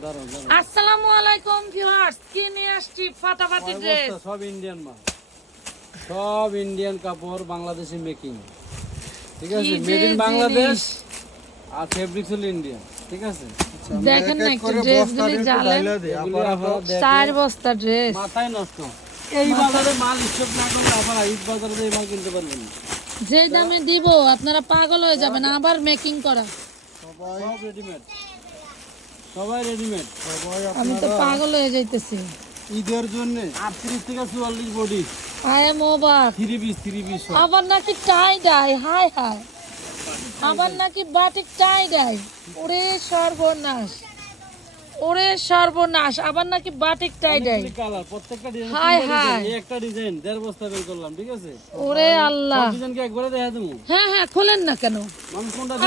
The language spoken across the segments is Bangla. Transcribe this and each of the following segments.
আসসালামু আলাইকুম ভিউয়ার্স কি নিয়ে আসছি ফাটাফাটি ড্রেস সব ইন্ডিয়ান মাল। সব ইন্ডিয়ান কাপড় বাংলাদেশি মেকিং ঠিক আছে? যে মেড ইন বাংলাদেশ আর ফেব্রিক্স হলো ইন্ডিয়ান ঠিক আছে? দেখেন না একটু জ্বালেন। চার বস্তা ড্রেস মাথায় নষ্ট। এই বাজারে মাল স্টক না করলে আপনারা ঈদ বাজারে এই মাল কিনতে পারবেন না। যে দামে দিব আপনারা পাগল হয়ে যাবেন আবার মেকিং করা। সব রেডিমেড সবাই রেডিমেড আমি তো পাগল হয়ে যাইতেছি। ঈদের জন্য আটত্রিশ থেকে চুয়াল্লিশ body I am over three piece three piece আবার নাকি টাই ডাই হাই হাই আবার নাকি বাটিক টাই ডাই ওরে সর্বনাশ। ওরে সর্বনাশ। আবার নাকি বাটিক টাই ডাই কালার প্রত্যেকটা ডিজাইন হাই হাই একটা ডিজাইন দেড় বস্তা বের করলাম ঠিক আছে? ওরে আল্লাহ। ডিজাইন কি একবারে দেখা দেবো। হ্যাঁ হ্যাঁ খোলেন না কেন?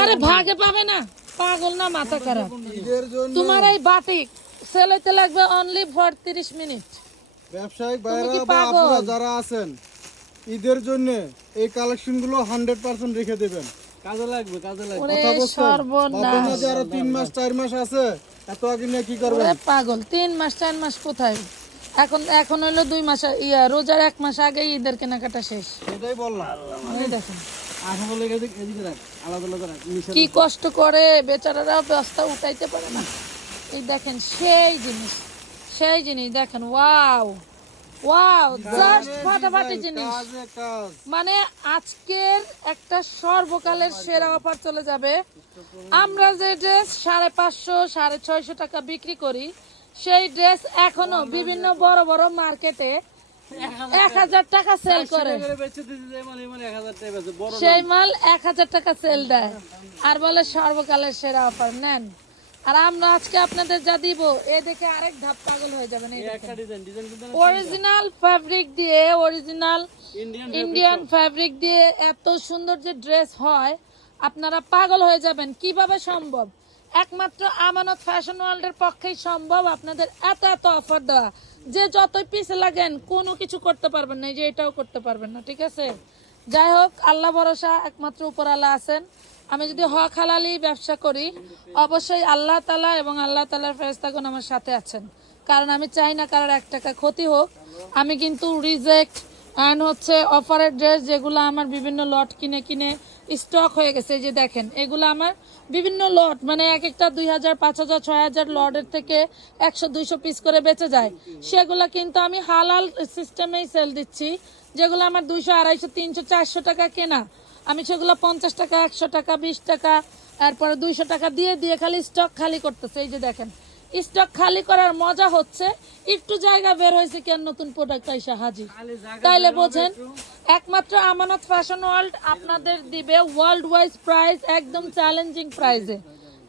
আরে ভাগে পাবে না। পাগল না মাথা খারাপ। তোমার এই বাটিক সেল হইতে লাগবে অনলি ফর তিরিশ মিনিট। ব্যবসায়িক তুমি ভাইরা কি বা আপনারা যারা আছেন ঈদের জন্য এই কালেকশনগুলো হান্ড্রেড পার্সেন্ট রেখে দেবেন। কাজে লাগবে কাজে লাগবে? সর্বনাশ। আরও তিন মাস চার মাস আছে এত আগে নিয়ে কি করবেন? পাগল তিন মাস চার মাস কোথায়? এখন এখন হলো দুই মাস ইয়া রোজার এক মাস আগে ঈদের কেনাকাটা শেষ। এটাই বললাম। দেখেন। কি কষ্ট করে বেচারারা বস্তা উঠাইতে পারে না। এই দেখেন সেই জিনিস সেই জিনিস দেখেন ওয়াও ওয়াও জাস্ট ফাটাফাটি জিনিস। মানে আজকের একটা সর্বকালের সেরা অফার চলে যাবে। আমরা যে ড্রেস সাড়ে পাঁচশো সাড়ে ছয়শো টাকা বিক্রি করি সেই ড্রেস এখনও বিভিন্ন বড় বড় মার্কেটে এক হাজার টাকা সেল করে। করে বেচে দিতে যায় এক হাজার টাকা বেচে বড় সেই মাল এক হাজার টাকা সেল দেয়। আর বলে সর্বকালের সেরা অফার নেন। আর আমরা আজকে আপনাদের যা দিব এ দেখে আরেক ধাপ পাগল হয়ে যাবেন অরিজিনাল ফ্যাব্রিক দিয়ে অরিজিনাল ইন্ডিয়ান ইন্ডিয়ান ফ্যাব্রিক দিয়ে এত সুন্দর যে ড্রেস হয় আপনারা পাগল হয়ে যাবেন। কীভাবে সম্ভব? একমাত্র আমানত ফ্যাশন ওয়ার্ল্ডের পক্ষেই সম্ভব আপনাদের এত এত অফার দেওয়া। যে যতই পিস লাগেন, কোনো কিছু করতে পারবেন না যে এটাও করতে পারবেন না, ঠিক আছে? যাই হোক, আল্লাহ ভরসা, একমাত্র উপর আছেন। আমি যদি হক হালালি ব্যবসা করি, অবশ্যই আল্লাহ তালা এবং আল্লাহ তালার ফেরেস্তাগুন আমার সাথে আছেন। কারণ আমি চাই না কারোর এক টাকা ক্ষতি হোক। আমি কিন্তু রিজেক্ট অ্যান্ড হচ্ছে অফারের ড্রেস যেগুলো আমার বিভিন্ন লট কিনে কিনে স্টক হয়ে গেছে। যে দেখেন, এগুলো আমার বিভিন্ন লট মানে এক একটা দুই হাজার, পাঁচ হাজার, ছয় হাজার লটের থেকে একশো, দুইশো পিস করে বেঁচে যায়। সেগুলো কিন্তু আমি হালাল সিস্টেমেই সেল দিচ্ছি। যেগুলো আমার দুইশো, আড়াইশো, তিনশো, চারশো টাকা কেনা। আমি সেগুলো পঞ্চাশ টাকা, একশো টাকা, বিশ টাকা, তারপরে দুইশো টাকা দিয়ে দিয়ে খালি স্টক খালি করতেছে। এই যে দেখেন স্টক খালি করার মজা হচ্ছে। একটু জায়গা বের হয়েছে কেন নতুন প্রোডাক্ট আইসা হাজির? তাইলে বোঝেন একমাত্র আমানত ফ্যাশন ওয়ার্ল্ড আপনাদের দিবে ওয়ার্ল্ড ওয়াইজ প্রাইস একদম চ্যালেঞ্জিং প্রাইসে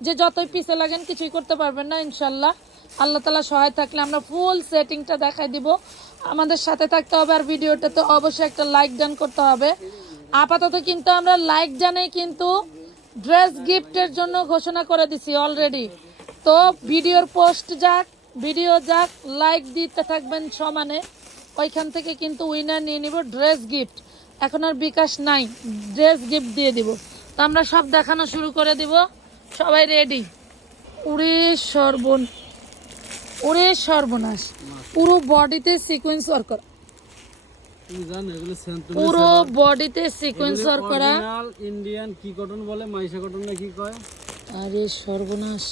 যে যতই পিছে লাগেন কিছুই করতে পারবেন না ইনশাল্লাহ। আল্লাহ তালা সহায় থাকলে আমরা ফুল সেটিংটা দেখাই দিব। আমাদের সাথে থাকতে হবে আর ভিডিওটা তো অবশ্যই একটা লাইক ডান করতে হবে। আপাতত কিন্তু আমরা লাইক জানাই কিন্তু ড্রেস গিফটের জন্য ঘোষণা করে দিছি অলরেডি তো ভিডিওর পোস্ট যাক ভিডিও যাক লাইক দিতে থাকবেন সমানে। ওইখান থেকে কিন্তু উইনার নিয়ে নিব ড্রেস গিফট এখন আর বিকাশ নাই ড্রেস গিফট দিয়ে দিব। তো আমরা সব দেখানো শুরু করে দিব। সবাই রেডি উড়ে সর্বন উড়ে সর্বনাশ। পুরো বডিতে সিকোয়েন্স ওয়ার্ক করা। পুরো বডিতে সিকোয়েন্স ওয়ার্ক করা। ইন্ডিয়ান কি কটন বলে মাইশা কটন না কি কয়? আরে সর্বনাশ।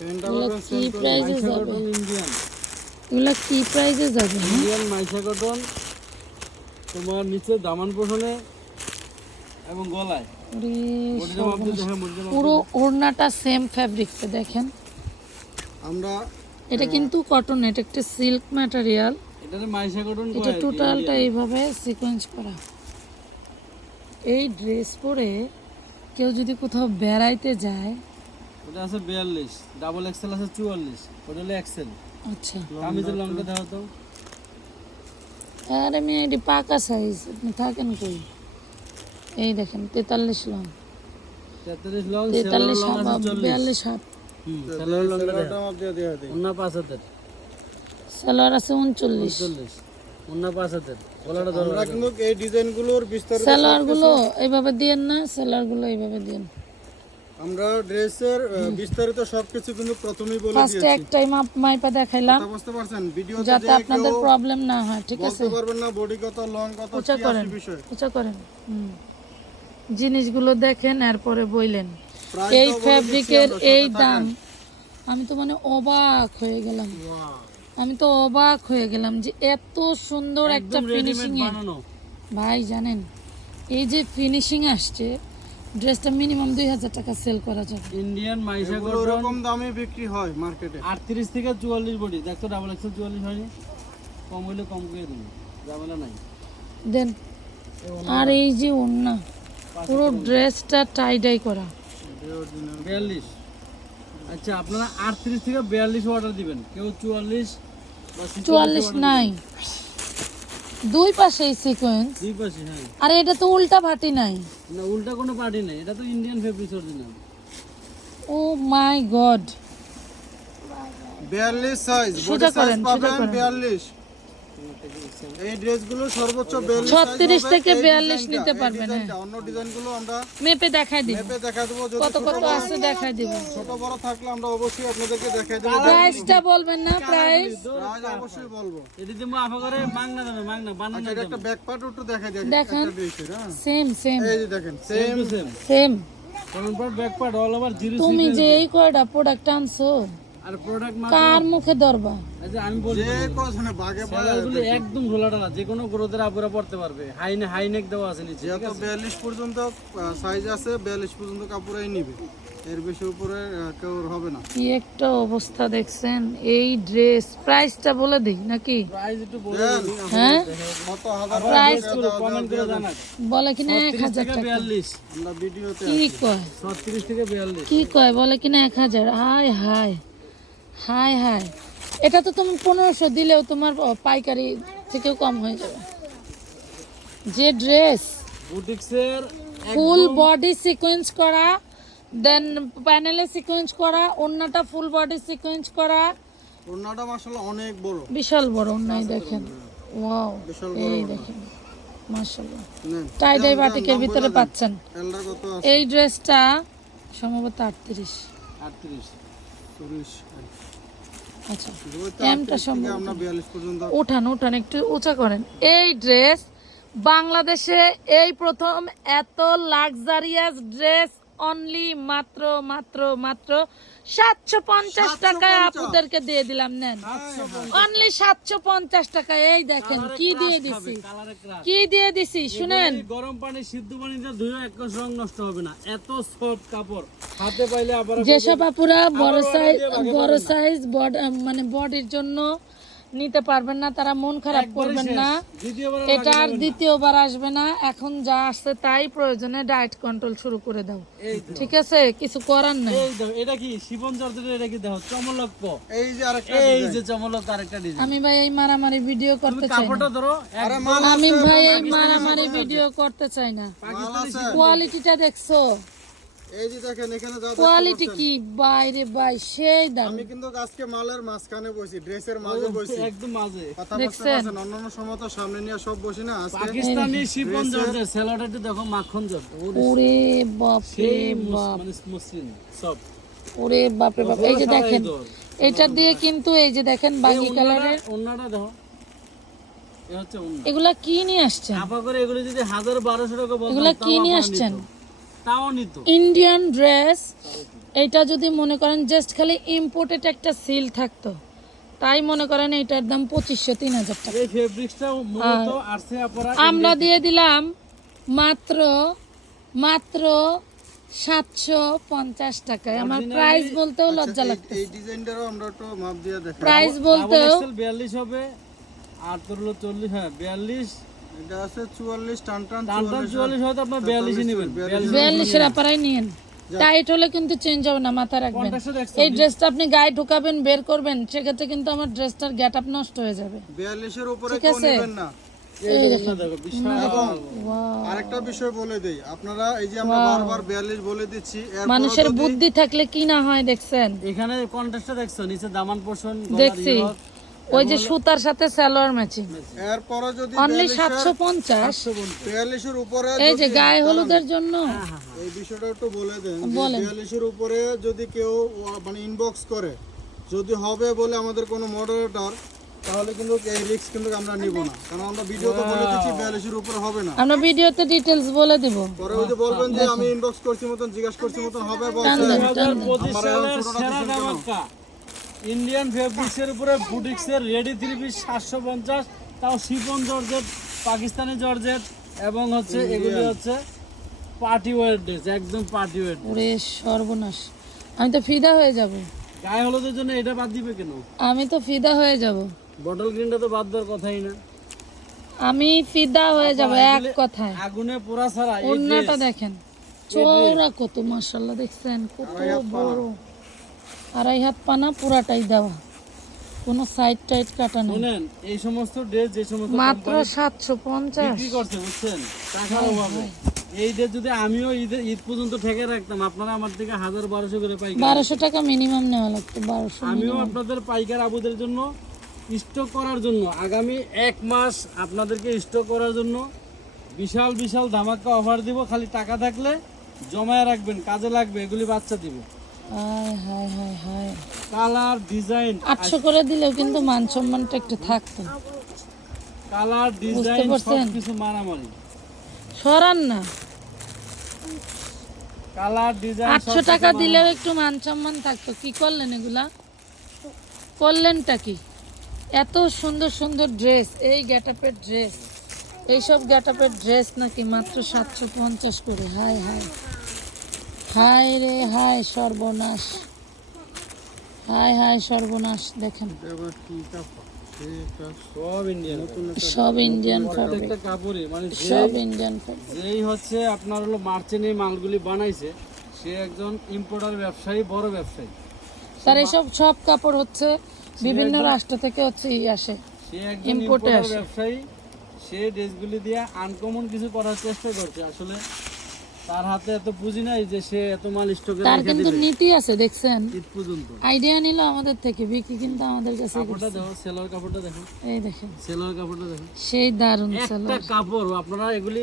এগুলো বলবে কি প্রাইসে যাবে? ইন্ডিয়ান এগুলো কি প্রাইসে যাবে? ইন্ডিয়ান মাইশা কটন তোমার নিচে দামান পোষণে এবং গলায়। পুরো ওড়নাটা সেম ফ্যাব্রিকতে দেখেন। আমরা এটা কিন্তু কটন এটা একটা সিল্ক ম্যাটেরিয়াল এটা টোটালটা এইভাবে সিকোয়েন্স করা। এই ড্রেস পরে কেউ যদি কোথাও বেড়াইতে যায় ওটা আছে বিয়াল্লিশ ডাবল এক্সেল আছে চুয়াল্লিশ ওটা হলো এক্সেল আচ্ছা। কামিজের লংটা দাও তো। আরে মেয়ে এটি পাকা সাইজ আপনি থাকেন কই? এই দেখেন তেতাল্লিশ লং। তেতাল্লিশ লং তেতাল্লিশ লং হাফ বিয়াল্লিশ হাফ। পাঁচ হাতের। সালোয়ার আছে উনচল্লিশ। চল্লিশ অন্য পাঁচ হাতের। সালোয়ারগুলো এইভাবে দিয়েন না সালোয়ারগুলো এইভাবে দিয়েন। আমরা ড্রেসের বিস্তারিত সবকিছু কিন্তু প্রথমেই বলে ফার্স্টে দিয়েছি। একটাই মাপ মাইপা দেখাইলাম বুঝতে পারছেন? ভিডিওতে যাতে আপনাদের প্রবলেম না হয় ঠিক আছে? বলতে পারবেন না বডি কত লং কত উঁচা করেন উঁচা করেন। জিনিসগুলো দেখেন এরপরে বইলেন। এই ফ্যাব্রিকের এই দাম আমি তো মানে অবাক হয়ে গেলাম। আমি তো অবাক হয়ে গেলাম যে এত সুন্দর একটা ফিনিশিং ভাই জানেন এই যে ফিনিশিং আসছে ড্রেসটা মিনিমাম দুই হাজার টাকা সেল করা যাবে। ইন্ডিয়ান মাইশা এগুলো কটন ওরকম দামে বিক্রি হয় মার্কেটে আটত্রিশ থেকে চুয়াল্লিশ বডি। দেখো ডাবল একশো চুয়াল্লিশ হয়নি। কম হইলে কম করে দিন ঝামেলা নাই। দেন আর এই যে ওন্না পুরো ড্রেসটা টাই ডাই করা। বিয়াল্লিশ। আচ্ছা আপনারা আটত্রিশ থেকে বিয়াল্লিশ অর্ডার দিবেন। কেউ চুয়াল্লিশ বা 46 চুয়াল্লিশ নাই। দুই পাশেই সিকোয়েন্স দুই পাশে হ্যাঁ। আরে এটা তো উল্টা পার্টি নাই। না উল্টা কোনো পার্টি নাই। এটা তো Indian fabrics original oh my god. 42 size body size পাবেন 42 এই ড্রেসগুলো সর্বোচ্চ বিয়াল্লিশ 36 থেকে 42 নিতে পারবেন, হ্যাঁ। অন্য ডিজাইনগুলো আমরা মেপে দেখাই দিব। মেপে দেখা দেবো কত কত আছে দেখাই দিব। ছোট বড় থাকলে আমরা অবশ্যই আপনাদেরকে দেখাই দেবো। প্রাইসটা বলবেন না প্রাইস প্রাইস অবশ্যই বলব। এটি করে মাংনা মাংনা বানানো আচ্ছা এটা একটা ব্যাক পার্ট একটু দেখাই দিই দেখান। একটা ড্রেসের সেম সেম এই যে দেখেন সেম তুমি যে এই কয়টা প্রোডাক্ট আনছো? কার মুখে ধরবা? আমি একদম যে কোনো গ্রোথের আপুরা পড়তে পারবে। হাই হাই নেক দেওয়া আছে নিচে যেহেতু বিয়াল্লিশ পর্যন্ত সাইজ আছে বিয়াল্লিশ পর্যন্ত কাপড়াই নিবে। এর বেশি উপরে কেউ হবে না। কি একটা অবস্থা দেখছেন? এই ড্রেস প্রাইসটা বলে দিই নাকি? প্রাইস একটু বলে হ্যাঁ? কত হাজার প্রাইস কমেন্ট করে জানাক বলে কিনা এক হাজার থেকে টাকা। 42 আমরা ভিডিওতে কি কয়? 36 থেকে 42 কি কয়? বলে কিনা এক হাজার। হাই হাই হাই এটা তো তুমি পনেরোশো দিলেও তোমার পাইকারি থেকেও কম হয়ে যাবে। যে ড্রেস বুটিক্সের ফুল বডি সিকোয়েন্স করা দেন প্যানেলে সিকোয়েন্স করা অন্যটা ফুল বডি সিকোয়েন্স করা। ওড়নাটা মাসাল্লাহ অনেক বড়। বিশাল বড় অন্যায় দেখেন। ওয়াও এই দেখেন। মাশাআল্লাহ। টাই ডাই বাটিকের ভিতরে পাচ্ছেন। এই ড্রেসটা সম্ভবত আটত্রিশ। 38 চল্লিশ আচ্ছা এমটা একটু উঁচা করেন। এই ড্রেস বাংলাদেশে এই প্রথম এত লাক্সারিয়াস ড্রেস অনলি মাত্র মাত্র মাত্র সাতশো পঞ্চাশ টাকায় আপুদেরকে দিয়ে দিলাম নেন। অনলি সাতশো পঞ্চাশ টাকা এই দেখেন কি দিয়ে দিছি? কি দিয়ে দিছি শুনেন। গরম পানি সিদ্ধ পানিতে ধুয়ে এক রং নষ্ট হবে না। এত সফট কাপড়। হাতে পাইলে আবার যেসব আপুরা বড় সাইজ বড় সাইজ মানে বডির জন্য নিতে পারবেন না তারা মন খারাপ করবেন না। এটা আর দ্বিতীয়বার আসবে না এখন যা আসছে তাই প্রয়োজনে ডায়েট কন্ট্রোল শুরু করে দাও। ঠিক আছে? কিছু করার নাই। এটা কি? শিবন জর্জের এটা কি দেখো? চমলক প। এই যে আরেকটা এই যে চমলক আরেকটা ডিজাইন। আমি ভাই এই মারামারি ভিডিও করতে চাই না। কাপড়টা ধরো আমি ভাই এই মারামারি ভিডিও করতে চাই না। কোয়ালিটিটা দেখছ। এই যে দেখেন এখানে যা কোয়ালিটি কি? বাইরে বাই সেই দাম। আমি কিন্তু আজকে মালের মাঝখানে বসি ড্রেসের মাঝে বসি একদম মাঝে। কথা বুঝতে পারছেন অন্যান্য সময় তো সামনে নিয়ে সব বসি না আজকে পাকিস্তানি শিপন জর্জের সেলোটা দেখো মাখন জর্জ। ওরে ওরে বাপ রে বাপ। মানে মসৃণ সব। ওরে বাপরে বাপ। এই যে দেখেন এটা দিয়ে কিন্তু এই যে দেখেন বাগি কালারের অন্যটা দেখো। এগুলা কি নিয়ে আসছেন? আপা করে এগুলো যদি হাজার বারোশো টাকা এগুলা কি নিয়ে আসছেন? ইন্ডিয়ান ড্রেস এটা যদি মনে করেন জাস্ট খালি ইম্পোর্টেড একটা সিল থাকতো। তাই মনে করেন এটার দাম পঁচিশশো তিন হাজার টাকা। আমরা দিয়ে দিলাম মাত্র মাত্র সাতশো পঞ্চাশ টাকায়। আমার প্রাইস বলতেও লজ্জা লাগতো এই ডিজাইনটারও আমরা একটু মাপ দিয়ে দেখাই। প্রাইস বলতেও বিয়াল্লিশ হবে আর তোর হলো চল্লিশ হ্যাঁ বিয়াল্লিশ এটা আছে চুয়াল্লিশ টান টান টান টান চুয়াল্লিশ হয়তো আপনার বিয়াল্লিশই নেবেন। বিয়াল্লিশ বিয়াল্লিশের আপারাই নিয়েন টাইট হলে কিন্তু চেঞ্জ হবে না মাথা রাখবেন। এই ড্রেসটা আপনি গায়ে ঢুকাবেন বের করবেন সেক্ষেত্রে কিন্তু আমার ড্রেসটার গেট আপ নষ্ট হয়ে যাবে। বিয়াল্লিশের উপরে কেউ নেবেন না। এই দেখো দেখো বিশাল। Wow. আরেকটা বিষয় বলে দেই আপনারা এই যে আমরা বারবার বিয়াল্লিশ বলে দিচ্ছি মানুষের বুদ্ধি থাকলে কি না হয় দেখছেন। এখানে কন্ট্রাস্টটা দেখছ নিচে দামান পোষণ দেখছি। ওই যে সুতার সাথে সালোয়ার ম্যাচিং। এরপরে যদি অনলি সাতশো পঞ্চাশ। বিয়াল্লিশের উপরে এই যে গায়ে হলুদের জন্য। এই বিষয়টা একটু বলে দেন। বিয়াল্লিশের উপরে যদি কেউ মানে ইনবক্স করে যদি হবে বলে আমাদের কোনো মডারেটর তাহলে কিন্তু এই রিস্ক কিন্তু আমরা নিব না। কারণ আমরা ভিডিওতে বলে দিচ্ছি বিয়াল্লিশের উপরে হবে না। আমরা ভিডিওতে ডিটেলস বলে দিব। পরে ওই যে বলবেন যে আমি ইনবক্স করছি মতন জিজ্ঞাসা করছি মতন হবে টান বলছে দেন, হাজার পঁচিশ আমার এখন সালের ছোটটা সেরা ধামাকা ইন্ডিয়ান ফেব্রিক্সের উপরে বুটিক্সের রেডি থ্রি পিস সাতশো পঞ্চাশ তাও শিপন জর্জেট পাকিস্তানি জর্জেট এবং হচ্ছে এগুলি হচ্ছে পার্টি ওয়ার ড্রেস একদম পার্টি ওয়ার ওরে সর্বনাশ। আমি তো ফিদা হয়ে যাব। গায়ে হলুদের জন্য এটা বাদ দিবে কেন? আমি তো ফিদা হয়ে যাব। বটল গ্রিনটা তো বাদ দেওয়ার কথাই না। আমি ফিদা হয়ে যাব এক কথায়। আগুনে পোড়া ছাড়া dress, দেখেন। চৌড়া কত মাশাল্লাহ দেখছেন কত বড়। আড়াই হাত পানা পুরাটাই দেওয়া। কোনো সাইড টাইট কাটা নেই। শোনেন এই সমস্ত ড্রেস যে সমস্ত মাত্র company সাতশো পঞ্চাশ। বিক্রি করছে বুঝছেন? টাকার অভাবে। এই ড্রেস যদি আমিও ঈদ ঈদ পর্যন্ত ঠেকে রাখতাম আপনারা আমার থেকে হাজার বারোশো করে পাই বারোশো টাকা মিনিমাম নেওয়া লাগতো বারোশো আমিও আপনাদের পাইকার আবুদের জন্য স্টক করার জন্য আগামী এক মাস আপনাদেরকে স্টক করার জন্য বিশাল বিশাল ধামাকা অফার দিব খালি টাকা থাকলে জমায় রাখবেন কাজে লাগবে এগুলি বাচ্চা দিব। কালার ডিজাইন আটশো করে দিলেও কিন্তু মান সম্মানটা একটু থাকতো। কালার ডিজাইন সব কিছু মারামারি। সরান না। কালার ডিজাইন আটশো টাকা দিলেও একটু মান সম্মান থাকতো। কি করলেন এগুলা? করলেনটা কি? এত সুন্দর সুন্দর ড্রেস এই গ্যাটাপের ড্রেস এইসব গ্যাটাপের ড্রেস নাকি মাত্র সাতশো পঞ্চাশ করে। হায় হায়। হায় রে হায় সর্বনাশ। হায় হায় সর্বনাশ দেখেন। সব ইন্ডিয়ান কাপড়ে মানে সব ইন্ডিয়ান যেই হচ্ছে আপনার হলো মার্চেন্ট এই মালগুলি বানাইছে সে একজন ইম্পোর্টার ব্যবসায়ী বড় ব্যবসায়ী। স্যার এসব সব কাপড় হচ্ছে বিভিন্ন রাষ্ট্র থেকে হচ্ছে ই আসে সে একজন ইম্পোর্টার। ব্যবসায়ী সে ড্রেসগুলি দিয়ে আনকমন কিছু করার চেষ্টা করছে। আসলে তার হাতে এত পুঁজি নাই যে সে এত মাল স্টকে তার কিন্তু নীতি আছে দেখছেন? ঈদ পর্যন্ত। আইডিয়া নিল আমাদের থেকে বিক্রি কিন্তু আমাদের কাছে কাপড়টা দেখো সেলোয়ার কাপড়টা দেখো এই দেখেন। সেলোয়ার কাপড়টা দেখো সেই দারুণ একটা কাপড় আপনারা এগুলি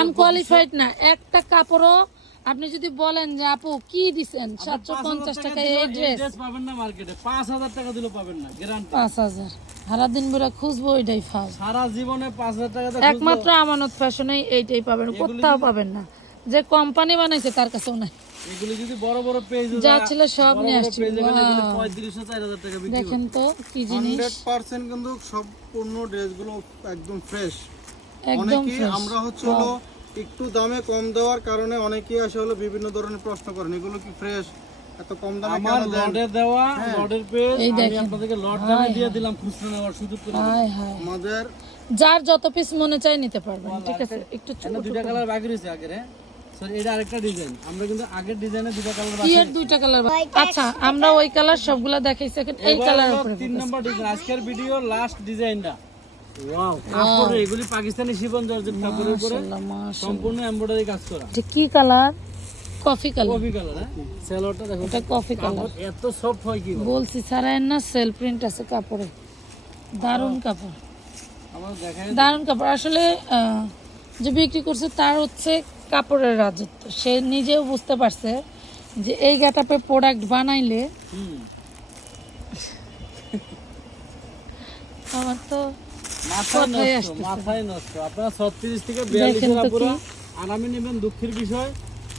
আনকোয়ালিফাইড না একটা কাপড়ও আপনি যদি বলেন যে আপু কি দিছেন? সাতশো পঞ্চাশ টাকা এই ড্রেস পাবেন না মার্কেটে পাঁচ হাজার টাকা দিলেও পাবেন না গ্যারান্টি পাঁচ হাজার। সারা দিন বেড়া খুঁজবো ওইটাই ফাল। সারা জীবনে পাঁচ হাজার টাকা একমাত্র আমানত ফ্যাশনে এইটাই পাবেন কোথাও পাবেন না। যে কোম্পানি বানাইছে তার কাছেও নাই। এগুলি যদি বড় বড় পেজ যা ছিল সব নিয়ে আসছি। Wow! পঁয়ত্রিশশো চার হাজার টাকা বিক্রি দেখেন তো কি জিনিস। হান্ড্রেড পার্সেন্ট কিন্তু সম্পূর্ণ ড্রেসগুলো একদম ফ্রেশ একদম আমরা হচ্ছে হলো একটু দামে কম দেওয়ার কারণে অনেকেই হলো বিভিন্ন ধরনের প্রশ্ন করেন এগুলো কি ফ্রেশ এত কম দামে আমার দেওয়া লডের পেজ এই আমি আপনাদেরকে লড দামে দিয়ে দিলাম খুচরো নেওয়ার সুযোগ করে হায় হায়। আমাদের যার যত পিস মনে চাই নিতে পারবেন ঠিক আছে? একটু কালার বাকি রয়েছে আগের হ্যাঁ? এটা আরেকটা ডিজাইন আমরা কিন্তু আগের ডিজাইনে দুটো কালার কি এর দুইটা কালার আচ্ছা আমরা ওই কালার সবগুলা দেখাইছি এখন এই কালার এবার উপরে তিন নম্বর ডিজাইন আজকের ভিডিও লাস্ট ডিজাইনটা ওয়াও কাপড় এগুলি পাকিস্তানি জর্জেট কাপড়ের উপরে। সম্পূর্ণ এমব্রয়ডারি কাজ করা। এটা কি colour coffee colour coffee colour হ্যাঁ? দেখো। এটা কফি কালার এত সফট হয় কি বলছি সারায়ের না সেল প্রিন্ট আছে কাপড়ে। দারুণ কাপড়। দারুণ কাপড়। আসলে আহ, যে বিক্রি করছে তার হচ্ছে কাপড়ের রাজত্ব। সে নিজেও বুঝতে পারছে যে এই গ্যাটাপে প্রোডাক্ট বানাইলে আমার তো মাথায় নষ্ট আপনারা ছত্রিশ থেকে? আরামে নেবেন দুঃখের বিষয়।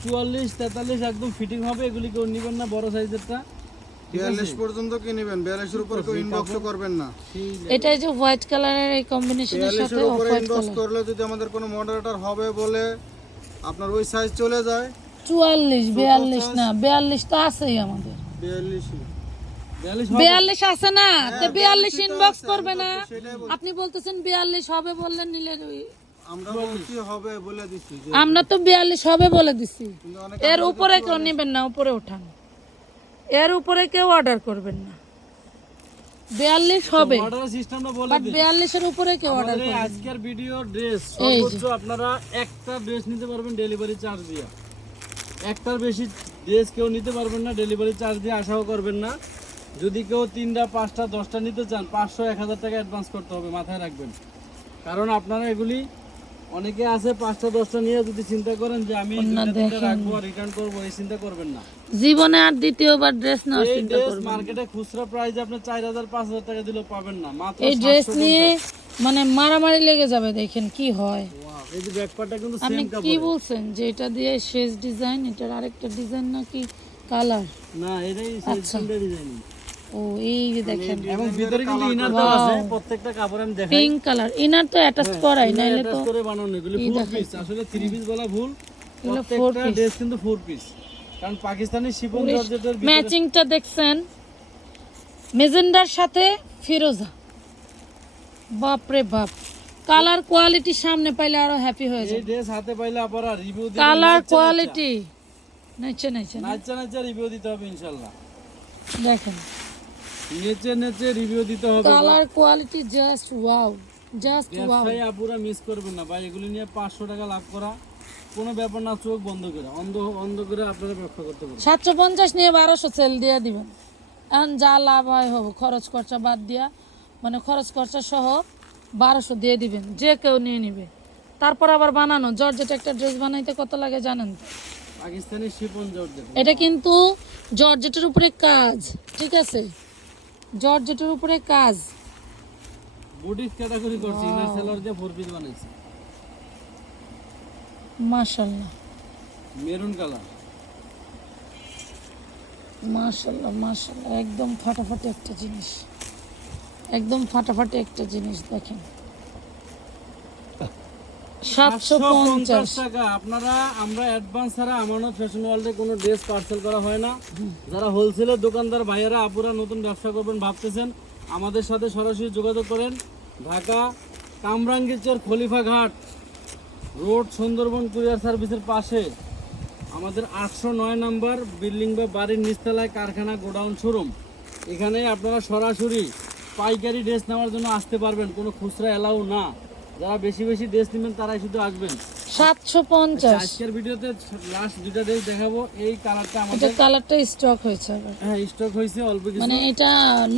চুয়াল্লিশ তেতাল্লিশ একদম ফিটিং হবে এগুলি কেউ নেবেন না বড় সাইজেরটা বিয়াল্লিশ পর্যন্ত কি নেবেন? বিয়াল্লিশের উপরে কেউ ইনবক্স করবেন না। এটাই যে হোয়াইট কালারের এই কম্বিনেশনের সাথে বিয়াল্লিশের অফ উপরে হোয়াইট কালার করলে যদি আমাদের কোনো মডারেটর হবে বলে আপনার ওই সাইজ চলে যায়। চুয়াল্লিশ বিয়াল্লিশ না বিয়াল্লিশ তো আছেই আমাদের। বিয়াল্লিশ। আছে না? তো বিয়াল্লিশ ইনবক্স করবে না? আপনি বলতেছেন বিয়াল্লিশ হবে বললেন নিলে ওই- আমরা তো বিয়াল্লিশ হবে বলে দিছি। এর উপরে কেউ নেবেন না উপরে উঠান এর উপরে কেউ অর্ডার করবেন না। বিয়াল্লিশ হবে। অর্ডার সিস্টেমটা বলে উপরে কেউ অর্ডার আজকের ভিডিও ড্রেস সর্বোচ্চ আপনারা একটা ড্রেস নিতে পারবেন ডেলিভারি চার্জ দিয়ে। একটার বেশি ড্রেস কেউ নিতে পারবেন না ডেলিভারি চার্জ দিয়ে আশাও করবেন না। যদি কেউ তিনটা পাঁচটা দশটা নিতে চান পাঁচশো এক হাজার টাকা অ্যাডভান্স করতে হবে মাথায় রাখবেন। কারণ আপনারা এগুলি অনেকে আছে পাঁচটা দশটা নিয়ে যদি চিন্তা করেন যে আমি রাখব রিটার্ন করব এই চিন্তা করবেন না। জীবনে আর দ্বিতীয়বার ড্রেস নেওয়ার এই ড্রেস মার্কেটে খুচরা প্রাইস আপনি চার হাজার পাঁচ হাজার টাকা দিলেও পাবেন না মাত্র এই ড্রেস নিয়ে মানে মারামারি লেগে যাবে দেখেন কি হয়। এই যে ব্যাকপার্টটা কিন্তু আপনি কি বলছেন যে এটা দিয়ে শেষ ডিজাইন এটার আরেকটা ডিজাইন নাকি কালার না এটাই আচ্ছা। ডিজাইন ও এই যে দেখেন। এবং ভিতরে কিন্তু ইনার Wow. আছে। প্রত্যেকটা কাপড় আমি দেখাই। পিঙ্ক কালার ইনার তো অ্যাটাচ করাই নাইলে তো করে বানানো এগুলো এই পিস আসলে থ্রি পিস বলা ভুল। প্রত্যেকটা ড্রেস কিন্তু ফোর পিস কারণ পাকিস্তানি শিপন জর্জেটের ম্যাচিংটা দেখছেন। মেজেন্ডার সাথে ফিরোজা। বাপ রে বাপ। কালার কোয়ালিটি সামনে পাইলে আরও হ্যাপি হয়ে এই ড্রেস হাতে পাইলে আপনারা রিভিউ দিবেন কালার কোয়ালিটি নেচে নেচে না? নাচা নাচা রিভিউ দিতে হবে ইনশাআল্লাহ দেখেন। নেচে নেচে রিভিউ দিতে হবে colour quality just wow just wow ভাই আপুরা মিস করবেন না ভাই। এগুলি নিয়ে পাঁচশো টাকা লাভ করা কোনো ব্যাপার না চোখ বন্ধ করে অন্ধ অন্ধ করে আপনারা ব্যবসা করতে সাতশো পঞ্চাশ নিয়ে বারোশো সেল দিয়ে দিবেন। এখন যা লাভ হয় হবে খরচ খরচা বাদ দিয়া মানে খরচ খরচা সহ বারোশো দিয়ে দিবেন যে কেউ নিয়ে নিবে। তারপর আবার বানানো জর্জেট একটা ড্রেস বানাইতে কত লাগে জানেন? তো? Pakistani chiffon georgette. এটা কিন্তু জর্জেটের উপরে কাজ ঠিক আছে? জর্জেটের উপরে কাজ। বুটিক ক্যাটাগরি করছি ইনার সেলর দিয়ে ফোর পিস বানাইছি। মাশাআল্লাহ মেরুন কালার মাশাআল্লাহ মাশাআল্লাহ একদম ফাটাফাটি একটা জিনিস। একদম ফাটাফাটি একটা জিনিস দেখেন। সাতশো পঞ্চাশ। টাকা। আপনারা আমরা অ্যাডভান্স ছাড়া আমানত ফ্যাশন ওয়ার্ল্ডে কোনো ড্রেস পার্সেল করা হয় না। যারা হোলসেলের দোকানদার ভাইয়েরা আপুরা নতুন ব্যবসা করবেন ভাবতেছেন আমাদের সাথে সরাসরি যোগাযোগ করেন। ঢাকা কামরাঙ্গীরচর খলিফা ঘাট রোড সুন্দরবন কুরিয়ার সার্ভিসের পাশে। আমাদের আটশো নয় নাম্বার বিল্ডিং বা বাড়ির নিচতলায় কারখানা গোডাউন শোরুম। এখানে আপনারা সরাসরি পাইকারি ড্রেস নেওয়ার জন্য আসতে পারবেন কোনো খুচরা এলাও না। যারা বেশি বেশি ড্রেস নেবেন তারাই শুধু আসবেন। সাতশো পঞ্চাশ। আজকের ভিডিওতে লাস্ট দুটা ড্রেস দেখাবো। এই কালারটা এটা আমাদের কালারটা স্টক হয়েছে হ্যাঁ স্টক হয়েছে অল্প কিছু। মানে এটা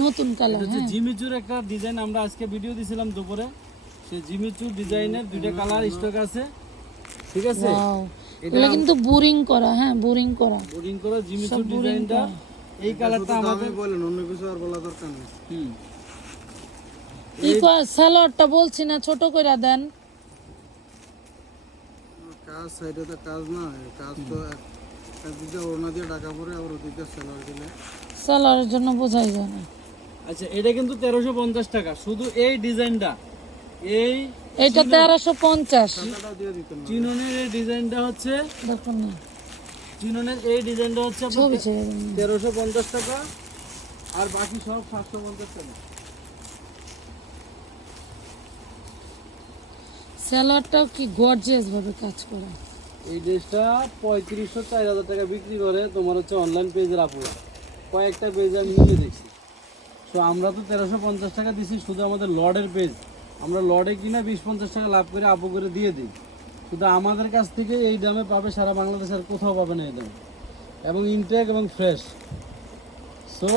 নতুন কালার হচ্ছে হ্যাঁ। জিমিচুর একটা ডিজাইন আমরা আজকে ভিডিও দিছিলাম দুপুরে। সেই জিমিচুর ডিজাইনের দুইটা কালার স্টক আছে। ঠিক আছে. এগুলো কিন্তু বোরিং করা হ্যাঁ বোরিং করা। বোর্ডিং করা জিমিচুর ডিজাইনটা এই কালারটা আমাদের বলেন অন্য কিছু আর বলা দরকার নেই। হুম। কি স্যালাডটা বলছি না ছোট করে দেন। কাজ সাইডে তো কাজ না এই কাজ তো এক- একদিকে ওড়না দিয়ে টাকা পরে আবার ওদিকে সেলার দিলে। স্যালাডের জন্য বোঝাই যায় না। আচ্ছা এটা কিন্তু তেরোশো পঞ্চাশ টাকা শুধু এই ডিজাইনটা। এই এটা তেরোশো পঞ্চাশ। চিননের এই ডিজাইনটা হচ্ছে দেখুন না। চিননের এই ডিজাইনটা হচ্ছে তেরোশো পঞ্চাশ টাকা আর বাকি সব সাতশো পঞ্চাশ টাকা। স্যালাডটাও কি গর্জিয়াস ভাবে কাজ করা। এই ড্রেসটা পঁয়ত্রিশশো, চার হাজার টাকা বিক্রি করে তোমার হচ্ছে অনলাইন পেজের আপুরা কয়েকটা পেজ আমি নিজে দেখছি। তো আমরা তো তেরোশো পঞ্চাশ টাকা দিছি, শুধু আমাদের লর্ডের পেজ আমরা লর্ডে কিনা বিশ পঞ্চাশ টাকা লাভ করে আপু করে দিয়ে দিই। শুধু আমাদের কাছ থেকে এই দামে পাবে, সারা বাংলাদেশের কোথাও পাবে না এই দামে। এবং ইনটেক এবং ফ্রেশ সো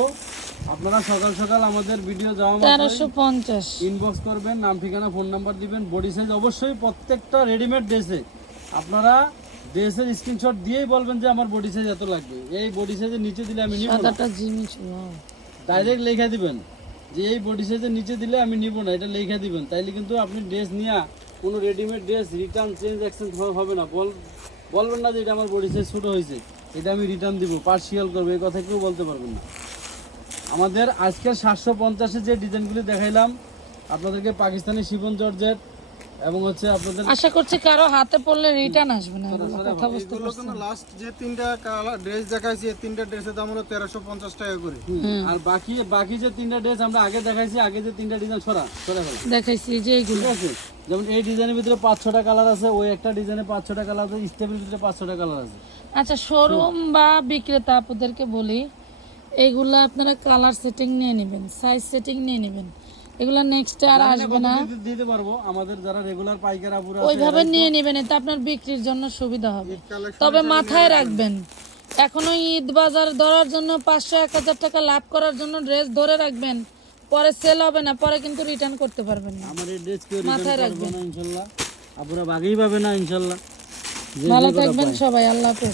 আপনারা সকাল সকাল আমাদের ভিডিও যাওয়া তেরোশো পঞ্চাশ। ইনবক্স করবেন নাম ঠিকানা ফোন নাম্বার দিবেন বডি সাইজ অবশ্যই প্রত্যেকটা রেডিমেড ড্রেসে আপনারা ড্রেসের স্ক্রিনশট দিয়েই বলবেন যে আমার বডি সাইজ এত লাগবে। এই বডি সাইজের নিচে দিলে আমি নিব না। সাদাটা জিনিস wow. ডাইরেক্ট লেখা দিবেন যে এই বডি সাইজের নিচে দিলে আমি নিব না এটা লেখা দিবেন। তাইলে কিন্তু আপনি ড্রেস নিয়ে কোনো readymade dress return change exchange হবে না। বল বলবেন না যে এটা আমার বডি সাইজ ছোটো হয়েছে এটা আমি রিটার্ন দিব পার্সিয়াল করব এই কথা কেউ বলতে পারবেন না। আমাদের আজকে সাতশো পঞ্চাশে যে ডিজাইনগুলি দেখাইলাম আপনাদেরকে পাকিস্তানি শিবন জর্জেট এবং হচ্ছে আপনাদের আশা করছি কারও হাতে পড়লে রিটার্ন আসবে না কথা বুঝতে তো লাস্ট যে তিনটা কালার ড্রেস দেখাইছি এই তিনটা ড্রেসের দাম হলো তেরোশো পঞ্চাশ টাকা করে। আর বাকি বাকি যে তিনটা ড্রেস আমরা আগে দেখাইছি আগে যে তিনটা ডিজাইন ছড়া ছড়া দেখাইছি যে এইগুলো। আছে? যেমন এই ডিজাইনের ভিতরে পাঁচ ছটা কালার আছে ওই একটা ডিজাইনে পাঁচ ছটা কালার আছে স্টেপের ভিতরে পাঁচ ছটা কালার আছে। আচ্ছা শোরুম বা বিক্রেতা আপনাদেরকে বলি এগুলা আপনারা কালার সেটিং নিয়ে নেবেন সাইজ সেটিং নিয়ে নেবেন। এগুলা নেক্সট আর আসবে না। দিতে- পারব। আমাদের যারা রেগুলার পাইকার আছে ওইভাবে নিয়ে নেবেন এতে আপনার বিক্রির জন্য সুবিধা হবে। তবে মাথায় রাখবেন এখনও ঈদ বাজার ধরার জন্য পাঁচশো এক হাজার টাকা লাভ করার জন্য ড্রেস ধরে রাখবেন পরে সেল হবে না পরে কিন্তু রিটার্ন করতে পারবেন না। আমার এই ড্রেস কেউ মাথায় রিটার্ন করবে না ইনশাল্লাহ। আপনারা বাগেই পাবে না ইনশাল্লাহ। যে ভালো থাকবেন সবাই আল্লাহ হাফেজ।